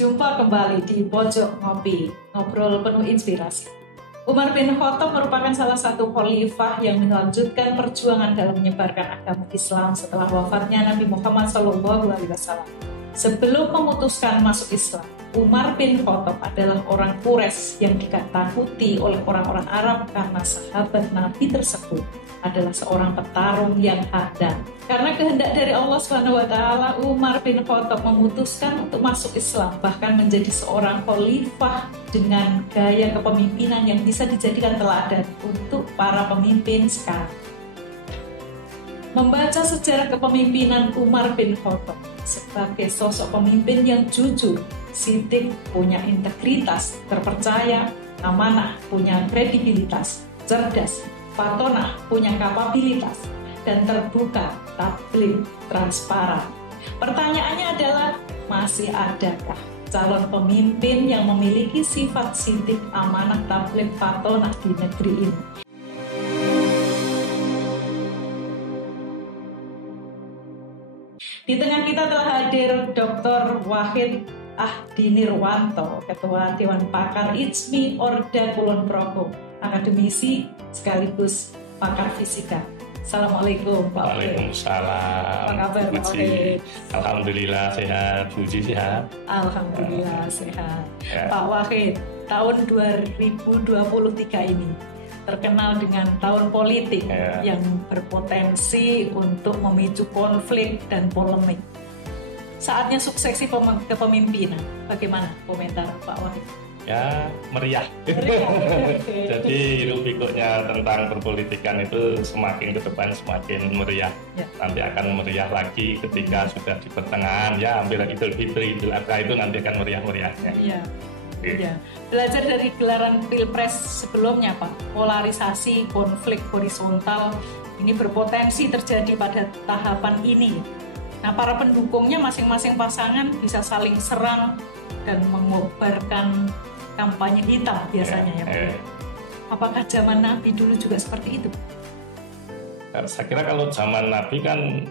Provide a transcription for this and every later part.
Jumpa kembali di Pojok Ngopi, ngobrol penuh inspirasi. Umar bin Khattab merupakan salah satu khalifah yang melanjutkan perjuangan dalam menyebarkan agama Islam setelah wafatnya Nabi Muhammad SAW. Sebelum memutuskan masuk Islam, Umar bin Khattab adalah orang Quraisy yang ditakuti oleh orang-orang Arab karena sahabat Nabi tersebut adalah seorang petarung yang handal. Karena kehendak dari Allah SWT, Umar bin Khattab memutuskan untuk masuk Islam, bahkan menjadi seorang khalifah dengan gaya kepemimpinan yang bisa dijadikan teladan untuk para pemimpin sekarang. Membaca sejarah kepemimpinan Umar bin Khattab sebagai sosok pemimpin yang jujur, Siddiq punya integritas, terpercaya, amanah punya kredibilitas, cerdas, Fatonah punya kapabilitas, dan terbuka, tabligh, transparan. Pertanyaannya adalah, masih adakah calon pemimpin yang memiliki sifat Siddiq, amanah, tabligh, Fatonah di negeri ini? Di tengah kita telah hadir Dr. Wahid Ahdinirwanto, Ketua Dewan Pakar IJMI Orda Kulon Progo, akademisi sekaligus pakar fisika. Assalamualaikum Pak Wahid. Waalaikumsalam. Apa kabar Pak Wahid? Alhamdulillah sehat, Puji sehat. Alhamdulillah sehat. Ya. Pak Wahid, tahun 2023 ini terkenal dengan tahun politik yang berpotensi untuk memicu konflik dan polemik. Saatnya suksesi kepemimpinan. Bagaimana komentar Pak Wahid? Ya, meriah. Jadi hiruk-pikuknya tentang perpolitikan itu semakin ke depan semakin meriah. Ya. Nanti akan meriah lagi ketika sudah di pertengahan, ya hampir Idul Fitri, Idul Adha itu nanti akan meriah-meriahnya. Iya. Ya. Belajar dari gelaran Pilpres sebelumnya Pak, polarisasi, konflik horizontal ini berpotensi terjadi pada tahapan ini. Nah, para pendukungnya masing-masing pasangan bisa saling serang dan mengobarkan kampanye hitam biasanya ya Pak. Apakah zaman Nabi dulu juga seperti itu? Saya kira kalau zaman Nabi kan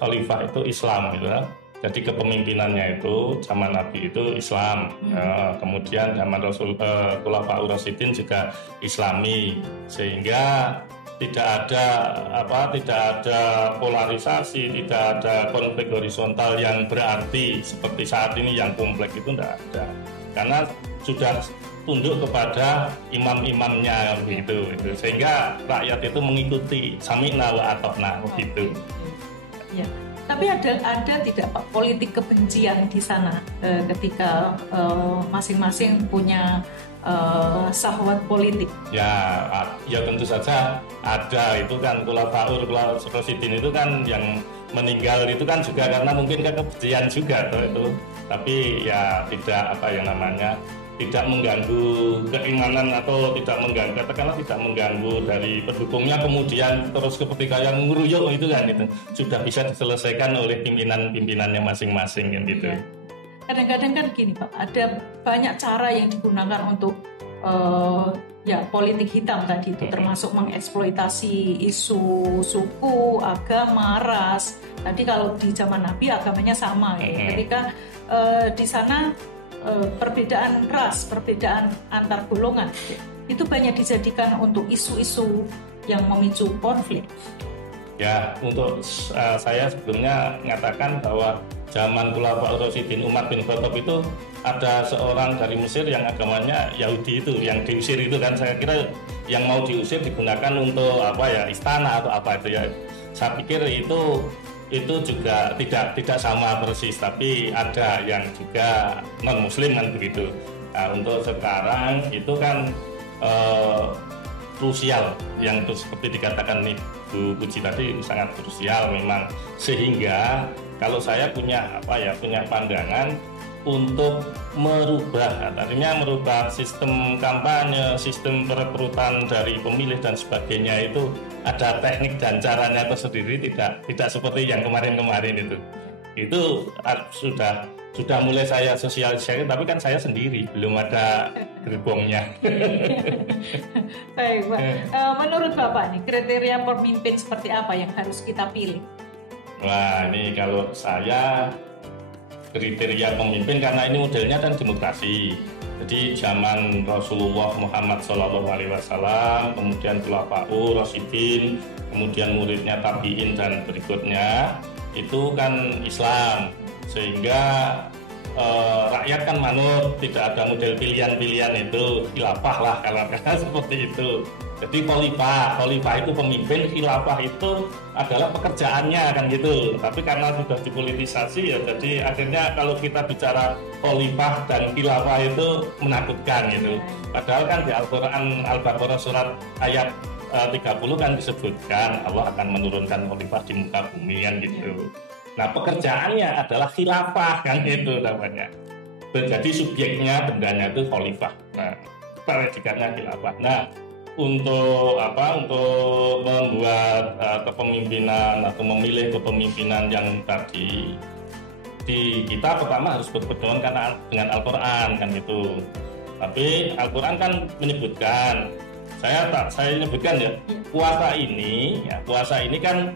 khalifah itu Islam gitu ya. Jadi kepemimpinannya itu zaman Nabi itu Islam, kemudian zaman Khulafaur Rasyidin juga Islami, sehingga tidak ada polarisasi, tidak ada konflik horizontal yang berarti seperti saat ini yang kompleks itu tidak ada, karena sudah tunduk kepada imam-imamnya begitu, sehingga rakyat itu mengikuti sami'na wa ata'na begitu. Ya. Tapi ada tidak Pak politik kebencian di sana ketika masing-masing punya syahwat politik? Ya tentu saja ada. Itu kan Khulafaur Rasyidin itu kan yang meninggal itu kan juga karena mungkin kebencian juga itu. Tapi ya tidak mengganggu keimanan atau tidak mengganggu dari pendukungnya, kemudian terus ketika yang ngeruyuk itu kan itu sudah bisa diselesaikan oleh pimpinannya masing-masing kan gitu. Kadang-kadang kan gini Pak, ada banyak cara yang digunakan untuk politik hitam tadi itu, termasuk mengeksploitasi isu suku, agama, ras. Tadi kalau di zaman Nabi agamanya sama ya. Ketika di sana perbedaan ras, perbedaan antar golongan itu banyak dijadikan untuk isu-isu yang memicu konflik. Ya, untuk saya sebelumnya mengatakan bahwa zaman Khulafaur Rasyidin Umar bin Khattab itu ada seorang dari Mesir yang agamanya Yahudi itu, yang diusir itu kan, saya kira yang mau diusir digunakan untuk istana atau apa itu ya. Saya pikir itu juga tidak sama persis, tapi ada yang juga non muslim kan begitu. Nah, untuk sekarang itu kan krusial yang seperti dikatakan nih Bu Puji tadi, sangat krusial memang, sehingga kalau saya punya pandangan untuk merubah sistem kampanye, sistem perekrutan dari pemilih dan sebagainya, itu ada teknik dan caranya tersendiri, tidak seperti yang kemarin-kemarin itu sudah mulai saya sosialisasi, tapi kan saya sendiri, belum ada gerbongnya. Baik Pak, menurut Bapak nih kriteria pemimpin seperti apa yang harus kita pilih? Wah, ini kalau saya kriteria pemimpin karena ini modelnya kan demokrasi. Jadi zaman Rasulullah Muhammad SAW, kemudian Khulafaur Rasyidin, kemudian muridnya tabi'in dan berikutnya itu kan Islam, sehingga rakyat kan manut, tidak ada model pilihan-pilihan itu, khilafah lah kalau seperti itu. Jadi khalifah itu pemimpin, khilafah itu adalah pekerjaannya kan gitu. Tapi karena sudah dipolitisasi ya, jadi akhirnya kalau kita bicara khalifah dan khilafah itu menakutkan gitu. Padahal kan di Al-Quran Al-Baqarah surat ayat 30 kan disebutkan Allah akan menurunkan khalifah di muka bumi kan gitu. Nah pekerjaannya adalah khilafah kan gitu namanya. Jadi subjeknya bendanya itu khalifah. Nah predikatnya khilafah. Nah untuk membuat kepemimpinan atau memilih kepemimpinan yang tadi kita pertama harus berpedoman karena dengan Al-Quran kan gitu. Tapi Al-Quran kan menyebutkan, saya menyebutkan ya, puasa ini kan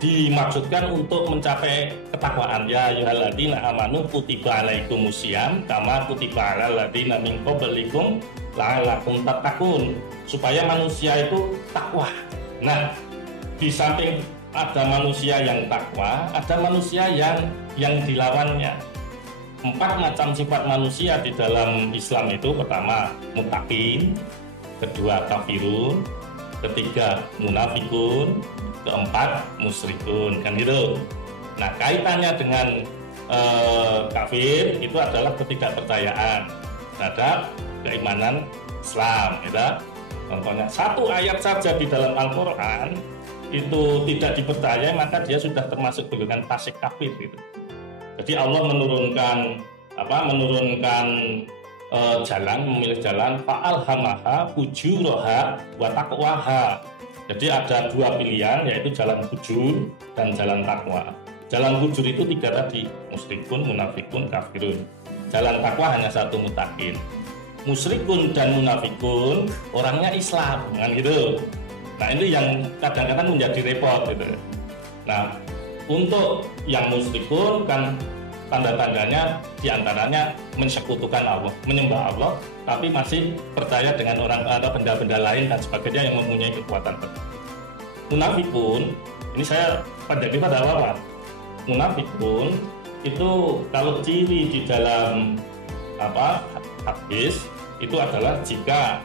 dimaksudkan untuk mencapai ketakwaan. Ya ayyuhalladzina amanu kutiba alaikumusiyam kama kutiba alal ladzina min qablikum la'allakum tattaqun, supaya manusia itu takwa. Nah, di samping ada manusia yang takwa, ada manusia yang dilawannya. 4 macam sifat manusia di dalam Islam itu: pertama muttaqin, kedua kafirun, ketiga munafikun, keempat musyrikun kan gitu. Nah kaitannya dengan kafir itu adalah ketidakpercayaan terhadap keimanan Islam gitu. Contohnya satu ayat saja di dalam Al-Quran itu tidak dipercayai, maka dia sudah termasuk golongan fasik kafir gitu. Jadi Allah menurunkan jalan, memilih jalan fa'alhamaha fujuraha wa taqwaha. Jadi ada 2 pilihan, yaitu jalan fujur dan jalan takwa. Jalan fujur itu 3 tadi, musyrikun, munafikun, kafirun. Jalan takwa hanya 1, muttaqin. Musyrikun dan munafikun orangnya Islam kan gitu. Nah ini yang kadang-kadang menjadi repot gitu. Nah untuk yang musyrikun kan tanda-tandanya diantaranya mensekutukan Allah, menyembah Allah, tapi masih percaya dengan orang atau benda-benda lain dan sebagainya yang mempunyai kekuatan. Munafikun, ini saya pendaki pada awal. Munafikun itu kalau ciri di dalam hadis itu adalah jika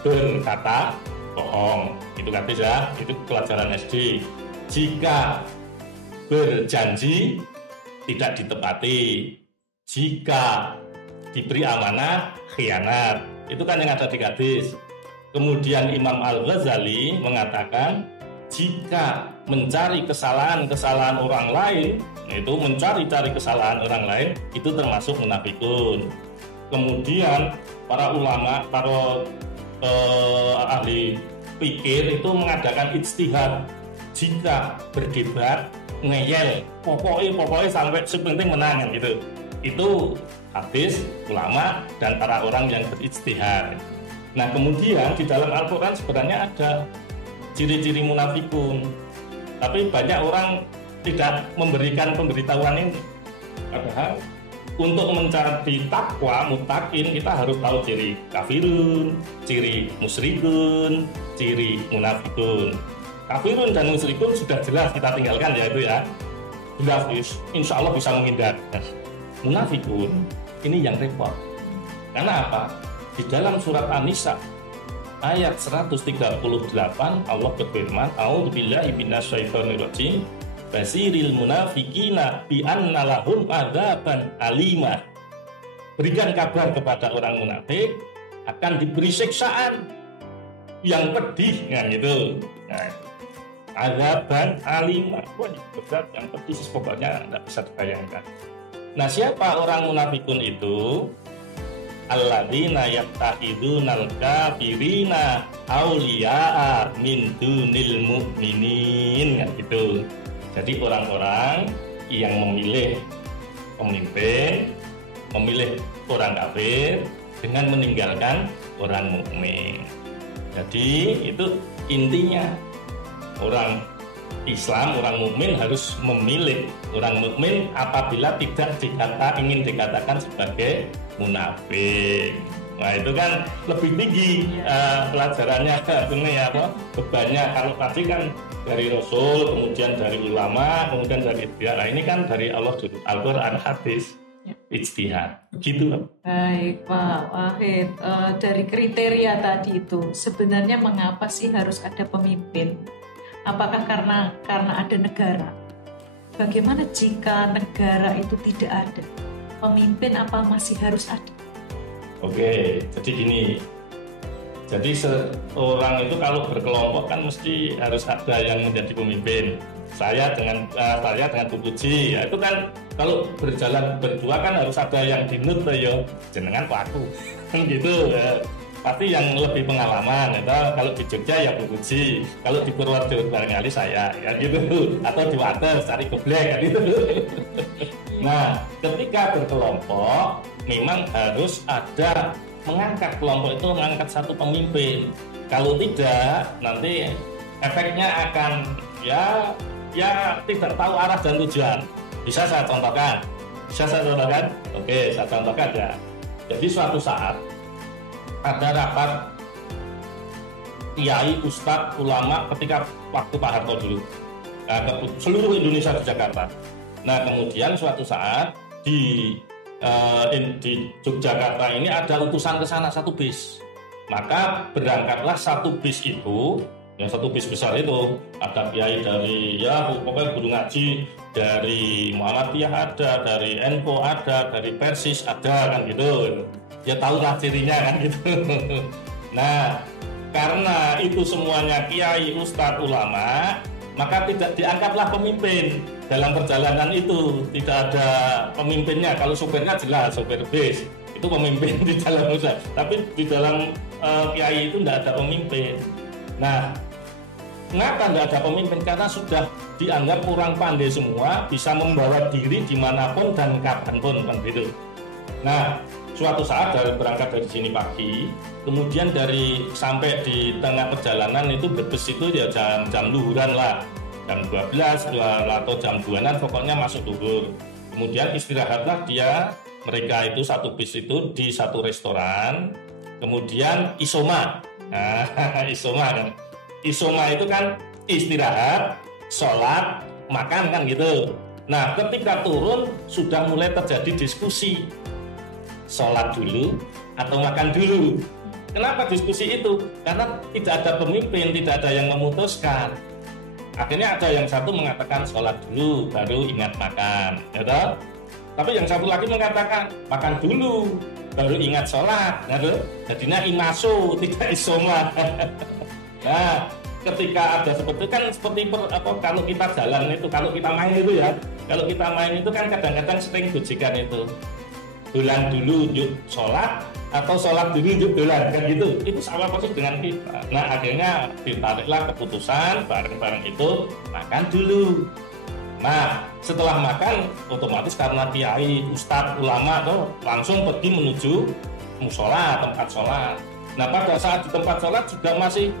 berkata bohong, itu hadis ya, itu pelajaran SD. Jika berjanji tidak ditepati, jika diberi amanah khianat, itu kan yang ada di hadis. Kemudian Imam Al-Ghazali mengatakan jika mencari kesalahan orang lain, itu mencari-cari kesalahan orang lain, itu termasuk munafikun. Kemudian para ulama, para ahli pikir itu mengadakan ijtihad. Jika berdebat ngeyel, pokoknya sampai sepenting menang gitu. Itu hadis ulama dan para orang yang berijtihad. Nah kemudian di dalam Al-Quran sebenarnya ada ciri-ciri munafikun, tapi banyak orang tidak memberikan pemberitahuan ini. Padahal untuk mencari takwa muttaqin kita harus tahu ciri kafirun, ciri musyrikun, ciri munafikun. Kafirun dan musyrikun sudah jelas kita tinggalkan ya itu ya. Jelas, insya Allah bisa menghindar. Munafikun ini yang repot. Karena apa? Di dalam surat An-Nisa ayat 138 Allah berfirman, A'udzubillahi minasyaitonirrajim. Basiril munafikina bi anna lahum adzaban alimah. Berikan kabar kepada orang munafik akan diberi siksaan yang pedih kan gitu. Nah, adzaban alimah. Wah, berat yang pedih pokoknya enggak bisa dibayangkan. Nah, siapa orang munafikun itu? Alladzina yattaqidunal kafirina auliya'a min dunil mu'minin kan gitu. Jadi orang-orang yang memilih pemimpin, memilih orang kafir dengan meninggalkan orang mukmin. Jadi itu intinya orang Islam, orang mukmin harus memilih orang mukmin apabila tidak ingin dikatakan sebagai munafik. Nah itu kan lebih tinggi pelajarannya ini bebannya. Kalau tadi kan dari Rasul, kemudian dari ulama, kemudian dari dia. Nah ini kan dari Allah dulu, Al-Quran, hadis, ijtihad, gitu. Baik Pak Wahid, dari kriteria tadi itu sebenarnya mengapa sih harus ada pemimpin? Apakah karena ada negara? Bagaimana jika negara itu tidak ada? Pemimpin apa masih harus ada? Oke, jadi gini. Jadi seorang itu kalau berkelompok kan mesti harus ada yang menjadi pemimpin. Saya dengan Bu Puji, ya itu kan kalau berjalan berdua kan harus ada yang dinut ya jenengan aku gitu ya. Pasti yang lebih pengalaman itu kalau di Jogja ya Bu Puji, kalau di Purworejo barangkali saya ya gitu, atau di Wates cari geblek ya gitu. Nah ketika berkelompok memang harus ada mengangkat kelompok itu, mengangkat satu pemimpin. Kalau tidak nanti efeknya akan ya tidak tahu arah dan tujuan. Bisa saya contohkan? Oke, saya contohkan ya. Jadi suatu saat ada rapat kiai, ustadz, ulama ketika waktu Pak Harto dulu, seluruh Indonesia di Jakarta. Nah kemudian suatu saat di Yogyakarta ini ada utusan ke sana satu bis. Maka berangkatlah satu bis itu, yang satu bis besar itu ada kiai dari pokoknya guru ngaji dari Muhammadiyah ada, dari NU ada, dari Persis ada kan gitu. Ya tahulah cirinya kan gitu. Nah, karena itu semuanya kiai, ustadz, ulama, maka tidak diangkatlah pemimpin dalam perjalanan itu. Tidak ada pemimpinnya. Kalau supirnya jelas supir bis itu pemimpin di dalam usaha, tapi di dalam kiai itu tidak ada pemimpin. Nah, kenapa tidak ada pemimpin? Karena sudah dianggap kurang pandai semua, bisa membawa diri dimanapun dan kapanpun kan gitu. Nah, suatu saat berangkat dari sini pagi, kemudian sampai di tengah perjalanan itu berbes itu ya jam luhuran lah, jam 12 atau jam 2-an pokoknya masuk duhur. Kemudian istirahatlah mereka itu satu bis itu di satu restoran, kemudian isoma. Nah, isoma itu kan istirahat, sholat, makan kan gitu. Nah ketika turun sudah mulai terjadi diskusi, sholat dulu atau makan dulu. Kenapa diskusi itu? Karena tidak ada pemimpin, tidak ada yang memutuskan. Akhirnya ada yang satu mengatakan sholat dulu baru ingat makan, ya toh? Tapi yang satu lagi mengatakan makan dulu baru ingat sholat, ya toh? Jadinya imaso, tidak isoma. Nah ketika ada seperti itu kan seperti kalau kita jalan itu, kalau kita main itu ya, kalau kita main itu kan kadang-kadang sering gojekan itu. Dolan dulu yuk sholat atau sholat dulu yuk dolan kan gitu. Itu sama persis dengan kita. Nah akhirnya ditariklah keputusan bareng-bareng itu makan dulu. Nah setelah makan otomatis karena kiai, ustadz, ulama tuh langsung pergi menuju musola, tempat sholat. Nah pada saat di tempat sholat juga masih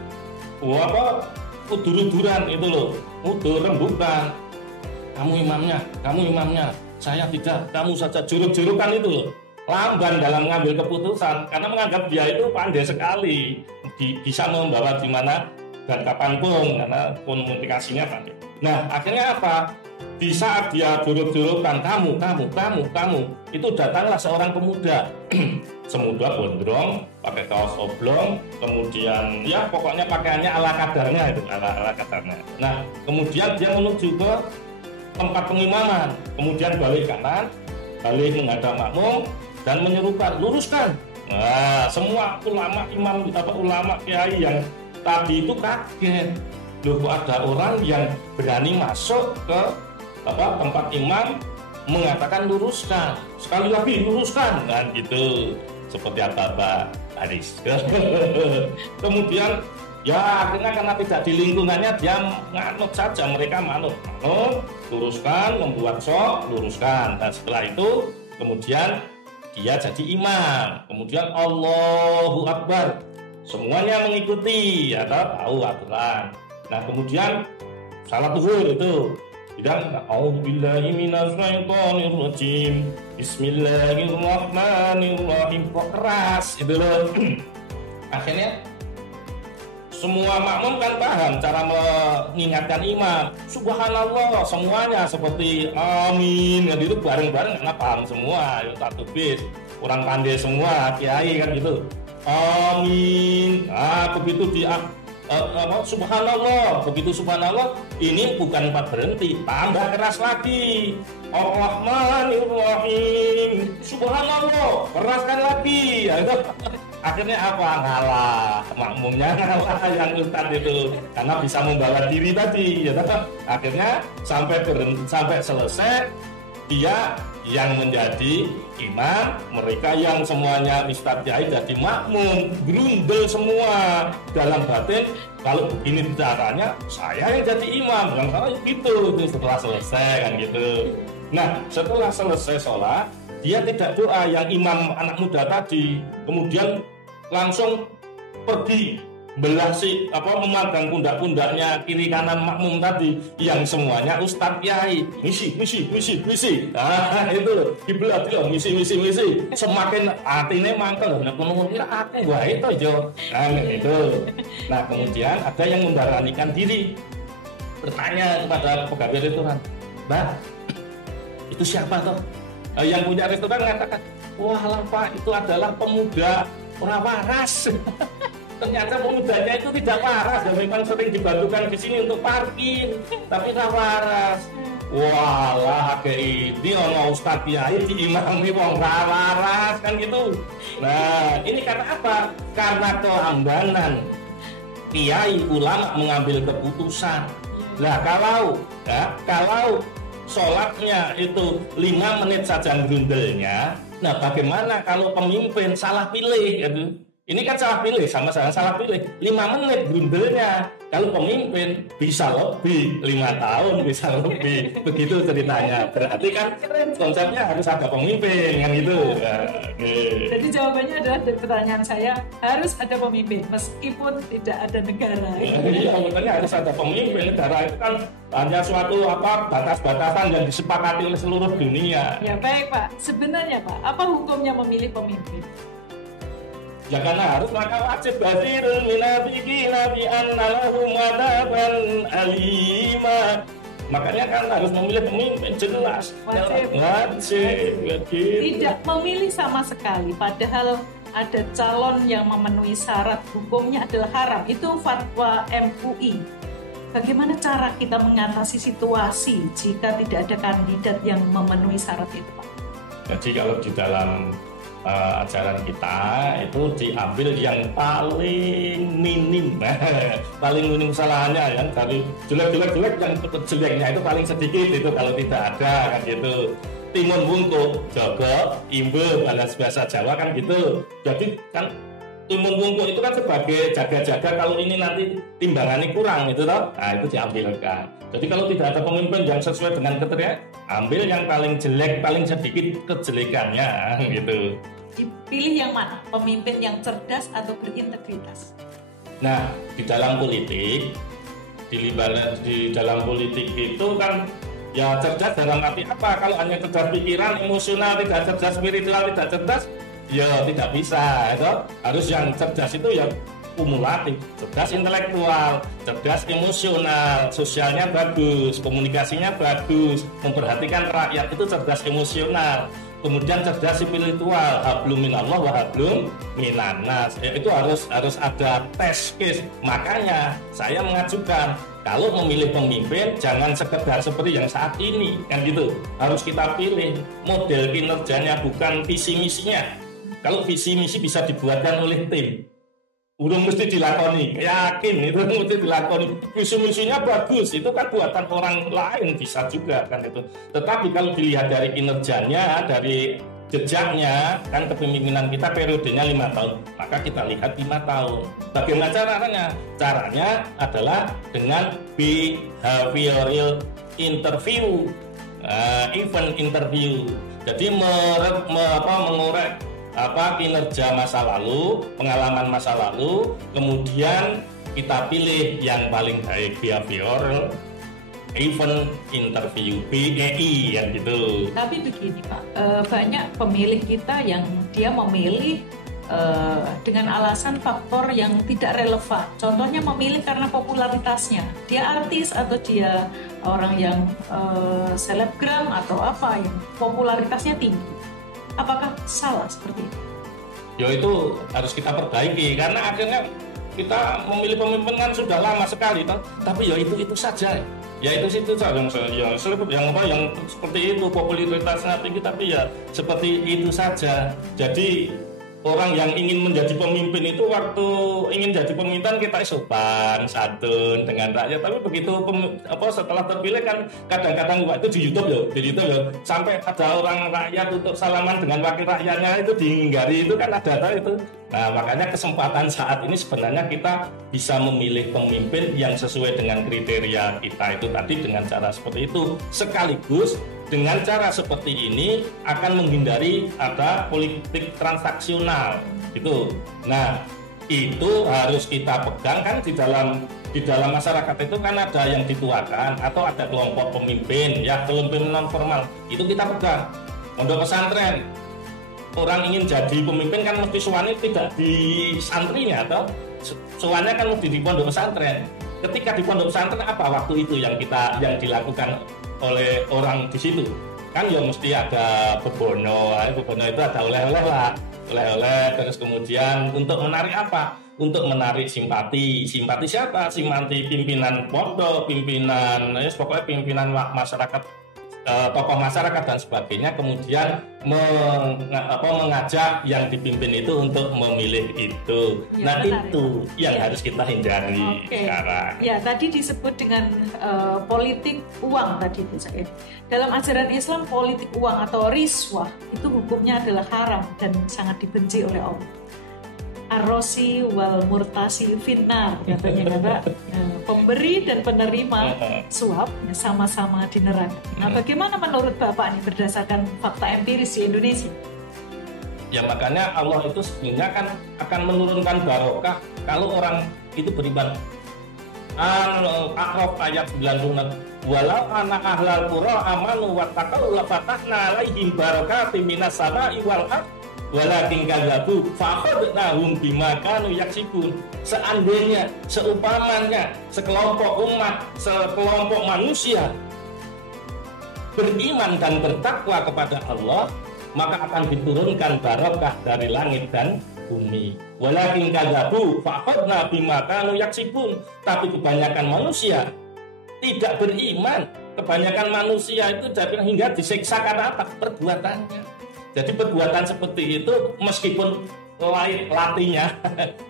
udur-uduran itu loh, udur rembukan. Kamu imamnya, saya tidak, kamu saja, jorok-jorokan itu loh. Lamban dalam mengambil keputusan karena menganggap dia itu pandai sekali, bisa membawa di mana dan kapanpun karena komunikasinya pandai. Nah akhirnya apa? Di saat dia jorok-jorokan kamu, itu datanglah seorang pemuda semuda gondrong, pakai kaos oblong, kemudian ya pokoknya pakaiannya ala kadarnya itu, ala kadarnya. Nah kemudian dia menuju ke tempat pengimaman, kemudian balik kanan, balik menghadap makmum dan menyerukan, luruskan. Nah semua ulama kiai yang tadi itu kaget, loh kok ada orang yang berani masuk ke tempat imam mengatakan luruskan, sekali lagi luruskan kan gitu, seperti apa Haris. Kemudian ya akhirnya karena tidak di lingkungannya dia nganut saja, mereka manut luruskan, membuat sok luruskan, dan setelah itu kemudian dia jadi imam, kemudian Allahu Akbar, semuanya mengikuti atau tahu aturan. Nah kemudian salat zuhur itu bilang a'udzubillahi minasyaitonirrajim bismillahirrahmanirrahim, kok keras itu loh. Akhirnya semua makmum kan paham cara mengingatkan imam, subhanallah semuanya seperti amin, kan itu bareng-bareng karena paham semua, itu satu bis, orang pandai semua, kiai kan gitu, amin. Nah begitu subhanallah, begitu subhanallah ini bukan tempat berhenti, tambah keras lagi, Ar-Rahmanir-Rahim, subhanallah, keraskan lagi. Ya, itu akhirnya apa? Ngalah, makmumnya ngalah yang ustadz itu karena bisa membawa diri tadi ya. Akhirnya sampai selesai dia yang menjadi imam, mereka yang semuanya ustadz kiai jadi makmum, grundel semua dalam batin. Kalau begini caranya, saya yang jadi imam, bukan kalau gitu. Setelah selesai kan gitu. Nah setelah selesai sholat, dia tidak doa yang imam anak muda tadi, kemudian langsung pergi memegang pundak-pundaknya kiri kanan makmum tadi yang semuanya ustadz kiai, misi. Nah itu loh, dibelah loh, misi. Semakin hatinya mangkel, kira aku wah itu jo. Nah itu. Nah kemudian ada yang memberanikan diri, bertanya kepada pegawai restoran, Mbak, itu siapa toh? Yang punya restoran mengatakan, wah lah Pak, itu adalah pemuda orang waras. Ternyata pemudanya itu tidak waras dan memang sering dibantukan di sini untuk parkir, tapi tidak waras. Walah, kayak ini ono ustadz kiai diimami wong ra waras kan gitu. Nah, ini karena apa? Karena kelambanan kiai ulama mengambil keputusan. Nah, kalau sholatnya itu 5 menit saja grundelnya, nah bagaimana kalau pemimpin salah pilih gitu? Ini kan salah pilih, sama-sama salah pilih. 5 menit grundelnya. Kalau pemimpin bisa lebih, 5 tahun bisa lebih. Begitu ceritanya. Berarti kan konsepnya harus ada pemimpin, kan gitu. Jadi jawabannya adalah dari pertanyaan saya, harus ada pemimpin meskipun tidak ada negara. Iya, makanya harus ada pemimpin. Negara itu kan hanya suatu batas-batasan yang disepakati oleh seluruh dunia. Ya baik Pak, sebenarnya Pak, apa hukumnya memilih pemimpin? Ya karena harus, maka wajib badirul minafiqina bi anna lahum adaban alima. Makanya kan harus memilih pemimpin, jelas. Wajib. Tidak memilih sama sekali, padahal ada calon yang memenuhi syarat hukumnya adalah haram. Itu fatwa MUI. Bagaimana cara kita mengatasi situasi jika tidak ada kandidat yang memenuhi syarat itu, Pak? Jadi kalau di dalam ajaran kita itu diambil yang paling minim kesalahannya, yang dari jelek yang jeleknya itu paling sedikit itu kalau tidak ada kan gitu. Timun bungkuk, jogo, imbe, balas bahasa Jawa kan gitu. Jadi kan timun bungkuk itu kan sebagai jaga-jaga kalau ini nanti timbangannya kurang itu toh, nah itu diambilkan. Jadi kalau tidak ada pemimpin yang sesuai dengan kriteria, ambil yang paling jelek, paling sedikit kejelekannya gitu. Pilih yang mana? Pemimpin yang cerdas atau berintegritas? Nah, di dalam politik, di dalam politik itu kan ya cerdas dalam arti apa? Kalau hanya cerdas pikiran, emosional, tidak cerdas spiritual, tidak cerdas, ya tidak bisa. Itu harus yang cerdas itu ya kumulatif, cerdas intelektual, cerdas emosional, sosialnya bagus, komunikasinya bagus, memperhatikan rakyat itu cerdas emosional, kemudian cerdas spiritual, hablum minallah wa hablum minannas. Itu harus ada tes case. Makanya saya mengajukan kalau memilih pemimpin jangan sekedar seperti yang saat ini kan gitu. Harus kita pilih model kinerjanya, bukan visi misinya. Kalau visi misi bisa dibuatkan oleh tim, urung mesti dilakoni, yakin itu mesti dilakoni. Visi misinya bagus, itu kan buatan orang lain bisa juga kan itu. Tetapi kalau dilihat dari kinerjanya, dari jejaknya, kan kepemimpinan kita periodenya 5 tahun, maka kita lihat 5 tahun. Bagaimana caranya? Caranya adalah dengan behavioral interview, event interview. Jadi mengorek kinerja masa lalu, pengalaman masa lalu, kemudian kita pilih yang paling baik behavioral, event, interview, BEI ya gitu. Tapi begini Pak, banyak pemilih kita yang dia memilih dengan alasan faktor yang tidak relevan. Contohnya memilih karena popularitasnya. Dia artis atau dia orang yang selebgram atau apa yang popularitasnya tinggi. Apakah salah seperti itu? Ya itu harus kita perbaiki karena akhirnya kita memilih pemimpin kan sudah lama sekali toh. Tapi ya itu saja. Ya itu saja yang seperti itu popularitasnya tinggi tapi ya seperti itu saja. Jadi orang yang ingin menjadi pemimpin itu waktu ingin jadi pemimpin kita sopan santun dengan rakyat, tapi begitu setelah terpilih kan kadang-kadang waktu di YouTube ya sampai ada orang rakyat untuk salaman dengan wakil rakyatnya itu dihindari, itu kan ada itu. Nah makanya kesempatan saat ini sebenarnya kita bisa memilih pemimpin yang sesuai dengan kriteria kita itu tadi dengan cara seperti itu, sekaligus dengan cara seperti ini akan menghindari ada politik transaksional gitu. Nah itu harus kita pegang kan di dalam masyarakat itu kan ada yang dituakan atau ada kelompok pemimpin ya, pemimpin non formal itu kita pegang. Pondok pesantren orang ingin jadi pemimpin kan mesti suanya tidak di santrinya atau suanya kan mesti di pondok pesantren. Ketika di pondok pesantren apa waktu itu yang dilakukan oleh orang di situ kan ya mesti ada bebono itu ada oleh-oleh terus kemudian untuk menarik apa? Untuk menarik simpati siapa? Simpati pimpinan pondok, pimpinan pokoknya pimpinan masyarakat, tokoh masyarakat dan sebagainya, kemudian mengajak yang dipimpin itu untuk memilih itu. Ya, nah itu yang harus kita hindari sekarang. Ya tadi disebut dengan politik uang tadi Bu Said. Dalam ajaran Islam politik uang atau riswah itu hukumnya adalah haram dan sangat dibenci oleh Allah. Ar-rosi wal murtasi finnar katanya pemberi dan penerima suap sama-sama di neraka. Nah, bagaimana menurut Bapak nih berdasarkan fakta empiris di Indonesia? Ya makanya Allah itu sebenarnya kan akan menurunkan barokah kalau orang itu beriman. Al-A'raf ayat 90. Walau anak ahlal qura amanu wattaqau la fatahna alaihim barakatim minas sama'i wal ardh walakin kadzabu fa'akhadnahum bima kanu yaksibun. Seandainya, seumpamanya sekelompok umat, sekelompok manusia beriman dan bertakwa kepada Allah, maka akan diturunkan barokah dari langit dan bumi. Walakin kadzabu fa'akhadna bima kanu yaksibun. Tapi kebanyakan manusia tidak beriman. Kebanyakan manusia itu hingga disiksa karena apa? Perbuatannya. Jadi perbuatan seperti itu meskipun latihnya,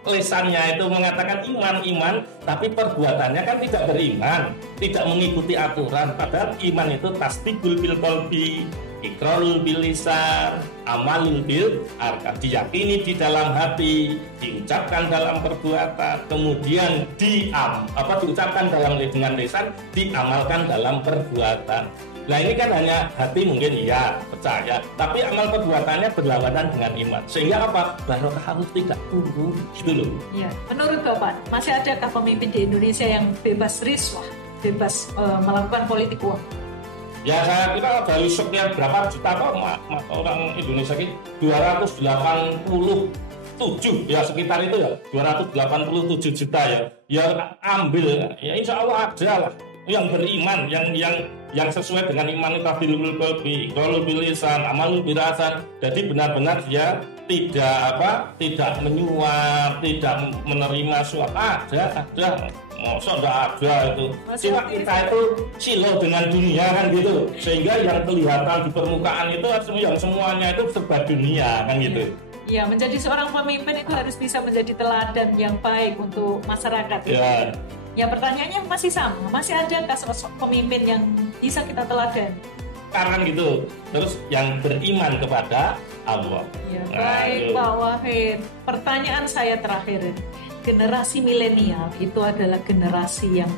lesannya itu mengatakan iman, tapi perbuatannya kan tidak beriman, tidak mengikuti aturan. Padahal iman itu tasdiqul bil qalbi, iqrarul bil lisan, amalul bil arkan, diyakini di dalam hati, diucapkan dalam perbuatan, kemudian diucapkan dengan lisan, diamalkan dalam perbuatan. Nah ini kan hanya hati mungkin iya percaya, tapi amal perbuatannya berlawanan dengan iman, sehingga apa? Barokah harus tidak turun gitu loh. Ya, menurut Bapak masih adakah pemimpin di Indonesia yang bebas riswah, bebas melakukan politik uang? Ya saya kira dari sekian berapa juta orang Indonesia ini 287 ya sekitar itu ya 287 juta ya ambil ya insya Allah ada lah yang beriman yang sesuai dengan iman tafilul qalbi, qaulul lisan, amalul lisan. Jadi benar-benar dia tidak menyuap, tidak menerima suap. Ada. Masa enggak ada itu. Cuma kita itu silau dengan dunia kan gitu. Sehingga yang kelihatan di permukaan itu yang semuanya itu serba dunia kan gitu. Ya, menjadi seorang pemimpin itu harus bisa menjadi teladan yang baik untuk masyarakat. Ya. Ya, pertanyaannya masih sama. Masih adakah sosok pemimpin yang bisa kita teladan? Karena gitu. Terus yang beriman kepada Allah. Ya, baik Pak Wahid. Pertanyaan saya terakhir. Generasi milenial itu adalah generasi yang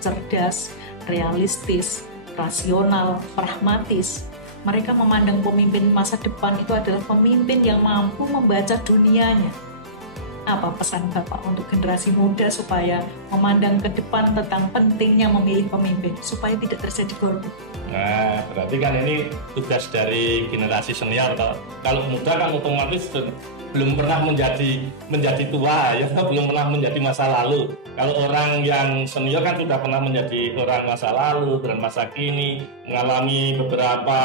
cerdas, realistis, rasional, pragmatis. Mereka memandang pemimpin masa depan itu adalah pemimpin yang mampu membaca dunianya. Apa pesan Bapak untuk generasi muda supaya memandang ke depan tentang pentingnya memilih pemimpin supaya tidak terjadi golput? Nah, berarti kan ini tugas dari generasi senior. Kalau muda kan otomatis belum pernah menjadi tua, ya belum pernah menjadi masa lalu. Kalau orang yang senior kan sudah pernah menjadi orang masa lalu dan masa kini, mengalami beberapa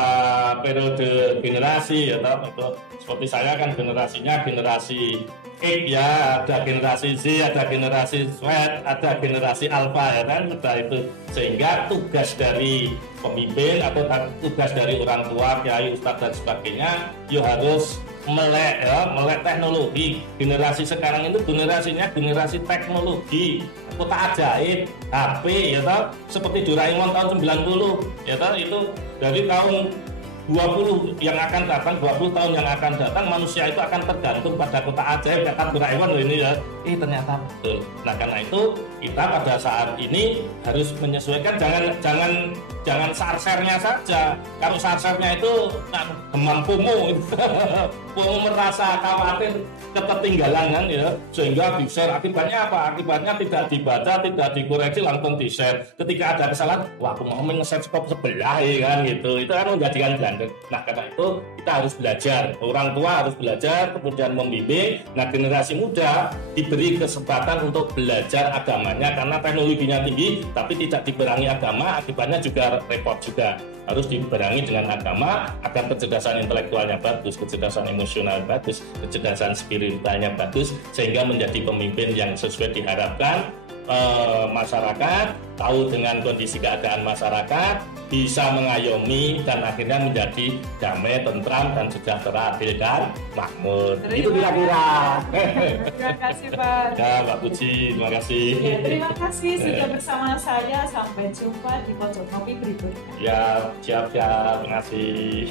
periode generasi, ya itu seperti saya kan generasinya generasi X, ya ada generasi Z, ada generasi Z, ada generasi Alpha, ya kan sudah itu. Sehingga tugas dari pemimpin atau tugas dari orang tua, kiai, ustadz dan sebagainya, ya harus melek teknologi. Generasi sekarang itu generasinya generasi teknologi, kota ajaib, HP, ya toh, seperti Doraemon tahun 90, ya toh, itu dari tahun 20 yang akan datang, 20 tahun yang akan datang, manusia itu akan tergantung pada kota ajaib, kata Doraemon ini ya. Ternyata betul. Nah, karena itu kita pada saat ini harus menyesuaikan, jangan sarsernya saja. Kalau sarsernya itu demam FOMO, FOMO merasa khawatir ketertinggalan kan ya, sehingga di-share. Akibatnya apa? Akibatnya tidak dibaca, tidak dikoreksi, langsung di-share. Ketika ada kesalahan, wah aku mau nge-share stop sebelah ya kan gitu. Itu kan menjadikan blunder. Nah, karena itu kita harus belajar. Orang tua harus belajar, kemudian membimbing. Nah, generasi muda diberi kesempatan untuk belajar agamanya karena teknologinya tinggi, tapi tidak diberangi agama, akibatnya juga repot juga. Harus diberangi dengan agama agar kecerdasan intelektualnya bagus, kecerdasan emosional bagus, kecerdasan spiritualnya bagus, sehingga menjadi pemimpin yang sesuai diharapkan masyarakat, tahu dengan kondisi keadaan masyarakat, bisa mengayomi dan akhirnya menjadi damai, tentram dan sejahtera, adil dan makmur. Itu kira-kira. Terima kasih Pak. Ya, Mbak Puji, terima kasih. Ya, terima kasih sudah bersama saya. Sampai jumpa di Pojok Ngopi berikutnya. Ya, siap-siap. Terima kasih.